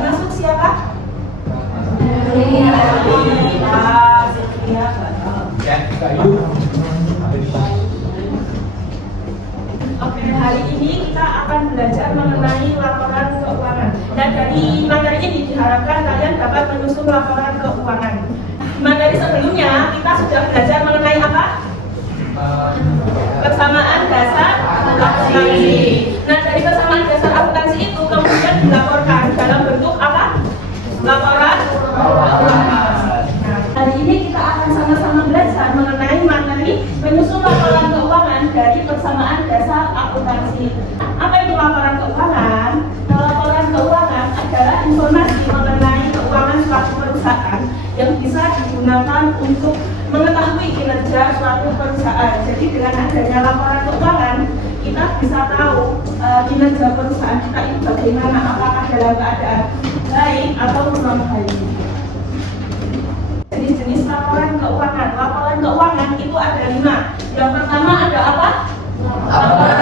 masuk siapa? Oke, hari ini kita akan belajar mengenai laporan keuangan. Dan dari materi ini diharapkan kalian dapat menyusun laporan keuangan. Materi sebelumnya kita sudah belajar mengenai apa? Persamaan dasar akuntansi. Nah, dari persamaan dasar akuntansi itu kemudian dilaporkan dalam bentuk apa? Laporan keuangan. Nah, hari ini kita akan sama-sama belajar mengenai materi menyusun laporan keuangan dari persamaan dasar akuntansi. Apa itu laporan keuangan? Nah, laporan keuangan adalah informasi mengenai keuangan suatu perusahaan yang bisa digunakan untuk mengetahui kinerja suatu perusahaan. Jadi dengan adanya laporan keuangan, kita bisa tahu kinerja perusahaan kita itu bagaimana, apakah dalam keadaan baik atau kurang baik. Jenis-jenis laporan keuangan. Laporan keuangan itu ada 5. Yang pertama ada apa? Laporan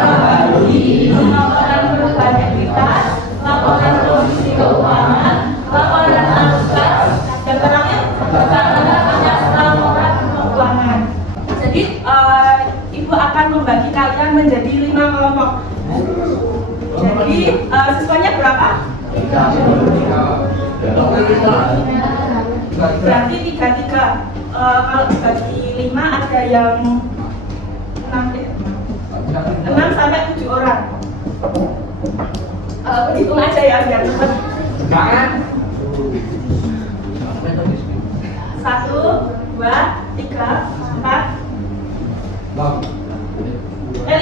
perubahan ekuitas, laporan kondisi keuangan, laporan arus kas, dan terakhir laporan keuangan. Jadi ibu akan membagi kalian menjadi 5 kelompok. Jadi siswanya berapa? Berarti 3-3. Kalau dibagi 5 ada yang 6 sampai 7 orang. Hitung aja ya biar cepat. 1, 2, 3, 4, 5.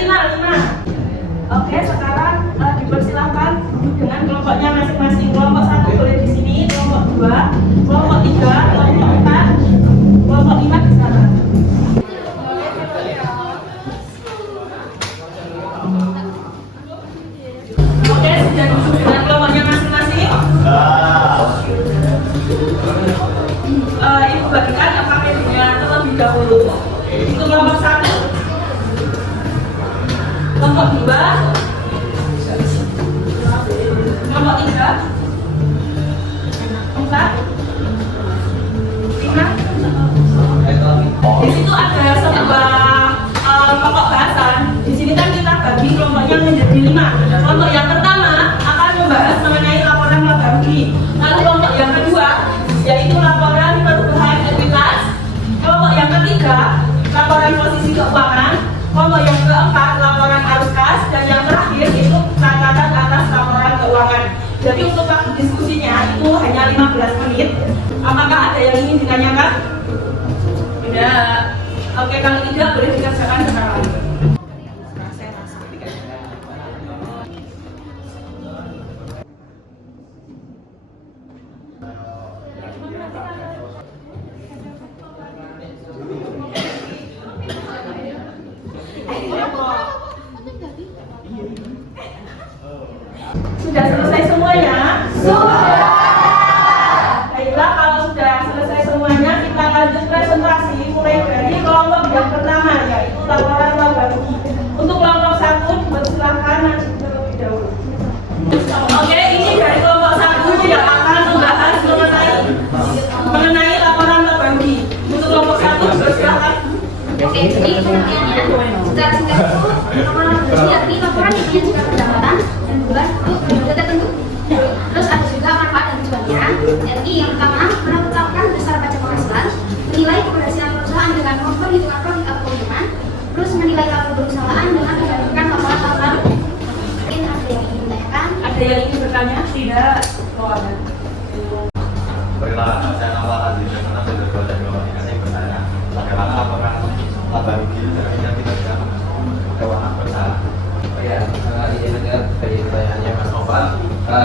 Oke, sekarang dipersilahkan dengan kelompoknya masing-masing. Kelompok 1 boleh di sini, kelompok 2, kelompok 3, kelompok 4, kelompok 5 di sana. Oke, sudah duduk dengan kelompoknya masing-masing. Ibu bagikan yang pakai dunia terlebih dahulu. Itu kelompok 1, kelompok 2, kelompok 3, 4, 5. Di situ ada sebuah pokok bahasan. Di sini kan kita bagi kelompoknya menjadi 5. Kelompok yang pertama akan membahas mengenai laporan laba rugi. Lalu kelompok yang kedua yaitu laporan perubahan ekuitas. Kelompok yang ketiga laporan posisi keuangan. Kelompok yang keempat laporan arus kas, dan yang terakhir itu catatan atas laporan keuangan. Jadi untuk waktu diskusinya itu hanya 15 menit. Apakah ada yang ingin ditanyakan? Tidak. Oke, kalau tidak boleh dikerjakan sekarang. Sudah selesai semuanya? Sudah. Baiklah, kalau sudah selesai semuanya, kita lanjut presentasi mulai dari kelompok yang pertama, yaitu laporan laba rugi. Untuk kelompok 1, dipersilakan maju terlebih dahulu. Oke, ini dari kelompok 1 yang akan membahas mengenai laporan laba rugi. Untuk kelompok 1, dipersilakan. Oke, jadi pengertiannya secara singkat itu laporan laba rugi artinya laporan yang menunjukkan pendapatan dan beban untuk lembaga tertentu. Terus ada juga manfaat dan tujuannya. Jadi yang pertama, menetapkan dasar pajak penghasilan, menilai keberhasilan perusahaan dengan memperhitungkan profit atau keuntungan, terus menilai laporan perusahaan dengan membandingkan laporan-laporan. Mungkin ada yang ingin ditanyakan? Ada yang ingin bertanya? Tidak. Perkenalkan, saya nama Adi Jemana, saya dari Komunikasi bertanya bagaimana laporan laba rugi terhadap kinerja keuangan perusahaan. Ya, izin mendengar dari pertanyaannya Mas Noval.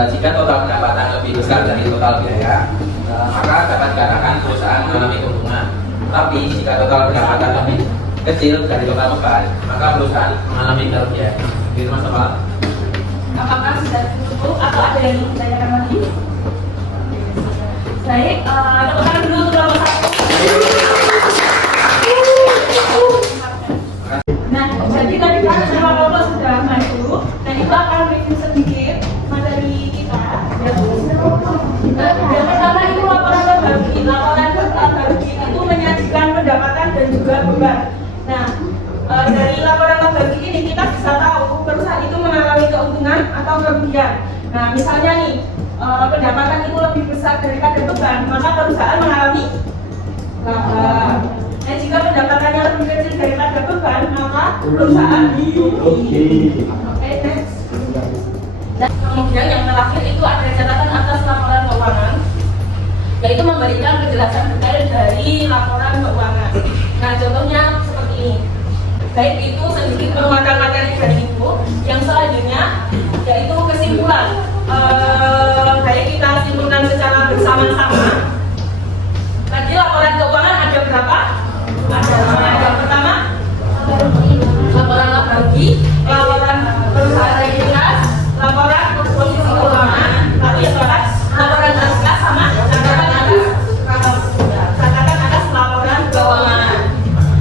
Jika total pendapatan lebih besar dari total biaya, maka dapat dikatakan perusahaan mengalami keuntungan. Tapi jika total pendapatan lebih kecil dari total beban, maka perusahaan mengalami kerugian. Gitu Mas Noval. Apakah sudah cukup atau ada yang ingin ditanyakan lagi? Baik, tepuk tangan dulu untuk kelompok 1. Nah, jadi tadi kan semua kelompok sudah maju. Nah, itu akan review sedikit materi kita. atau kerugian. Nah, misalnya nih, pendapatan itu lebih besar daripada beban, maka perusahaan mengalami laba. Dan jika pendapatannya lebih kecil daripada beban, maka perusahaan rugi. Oke, next. Dan kemudian yang terakhir itu ada catatan atas laporan keuangan, yaitu memberikan penjelasan detail dari laporan keuangan. Nah, contohnya seperti ini. Baik itu sedikit penguatan materi dari Ibu. Yang selanjutnya yaitu kesimpulan. Baik kita simpulkan secara bersama-sama. Tadi laporan keuangan ada berapa? Ada. Yang pertama laporan laba rugi, laporan perusahaan realitas, laporan posisi keuangan, lalu yang keempat laporan naskah sama catatan atas laporan keuangan.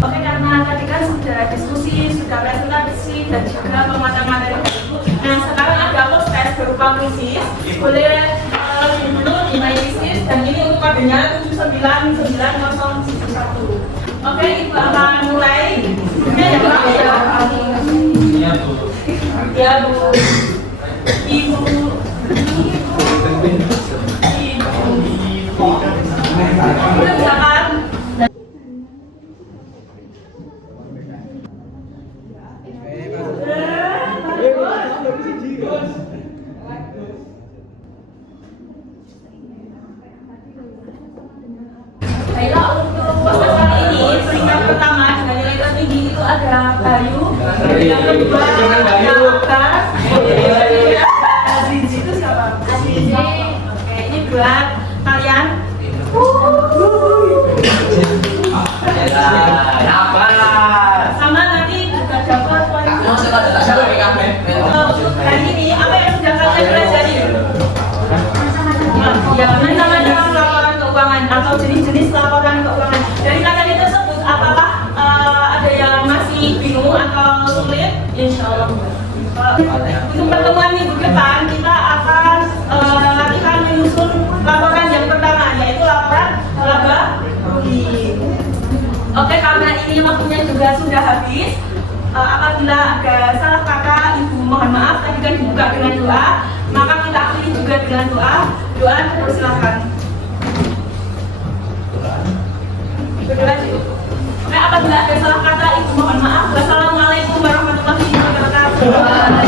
Oke, karena tadi kan sudah diskusi, sudah presentasi dan juga penguatan materi dari Ibu. Nah, sekarang ada poster berupa kuisis. Boleh dulu di my business dan ini untuk kodenya 79901. Oke, Ibu akan mulai. Ini ada berapa ya? Ya, Bu. Ibu. Silakan. Baiklah, untuk proses kali ini peringkat pertama dengan nilai tertinggi itu ada Bayu, yang kedua ada Akar, Azizi itu siapa? Azizi. Oke, ini buat kalian. Sama nanti juga dapat untuk hari ini apa yang sudah kalian pelajari? Ya, macam-macam laporan keuangan atau jenis-jenis laporan keuangan. Dari materi tersebut, apakah ada yang masih bingung atau sulit? Insya Allah. Untuk pertemuan minggu depan, kita akan latihan menyusun laporan yang pertama, yaitu laporan laba rugi. Oke, karena ini waktunya juga sudah habis. Apabila ada salah kata, Ibu mohon maaf. Tadi kan dibuka dengan doa, maka kita akhiri juga dengan doa. Doa, silakan. Berdoa cukup. Oke, apabila ada salah kata, Ibu mohon maaf. Wassalamualaikum warahmatullahi wabarakatuh.